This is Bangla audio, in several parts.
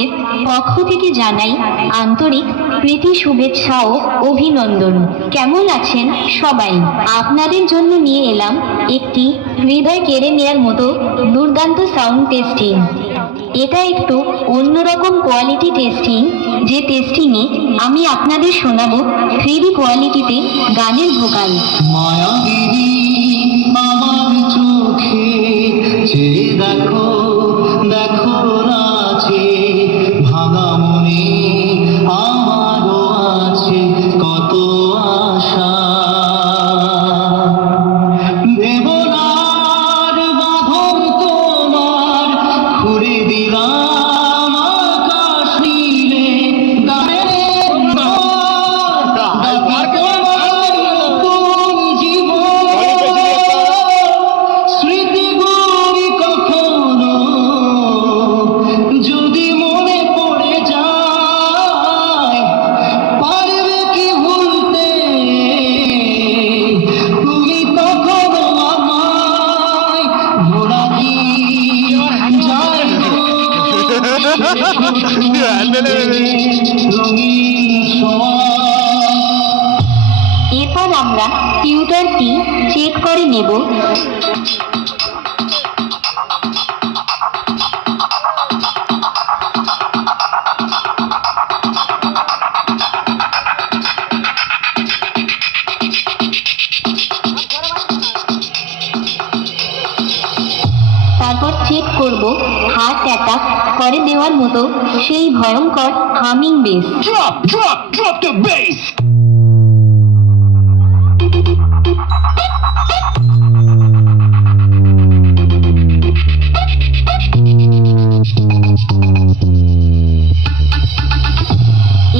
এর পক্ষ থেকে জানাই আন্তরিক প্রীতি, শুভেচ্ছা ও অভিনন্দন। কেমন আছেন সবাই? আপনাদের জন্য নিয়ে এলাম একটি হৃদয় কেড়ে নেওয়ার মতো দুর্দান্ত সাউন্ড টেস্টিং। এটা একটু অন্যরকম কোয়ালিটি টেস্টিং, যে টেস্টিংয়ে আমি আপনাদের শোনাবো 3D কোয়ালিটিতে গানের ভোকাল। মায়াবিনী আমার চোখে চেয়ে দেখো, দেখো নাচে ভাঙা মনে আমারও আছে কত আশা। দেবনার বাঁধন তোমার খুঁড়ে দিলাম আকাশ নীলে গানের স্মৃতিগুলি কখনো যদি মনে পড়ে যায়, পারবে কি ভুলতে তুমি তখনো আমায় ভোলা কি যায় রঙিন সোয়া। এরপর আমরা টিউটারটি চেক করে নেব। তারপর চেক করব হার্ট অ্যাটাক করে দেওয়ার মতো সেই ভয়ঙ্কর humming base. Drop the bass.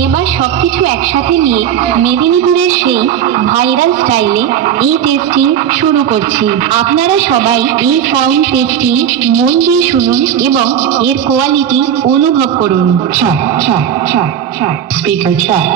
এবার সবকিছু একসাথে নিয়ে মেদিনীপুরের সেই ভাইরাল স্টাইলে এই টেস্টিং শুরু করছি। আপনারা সবাই এই সাউন্ড টেস্টিং মন দিয়ে শুনুন এবং এর কোয়ালিটি অনুভব করুন। Check. Speaker check.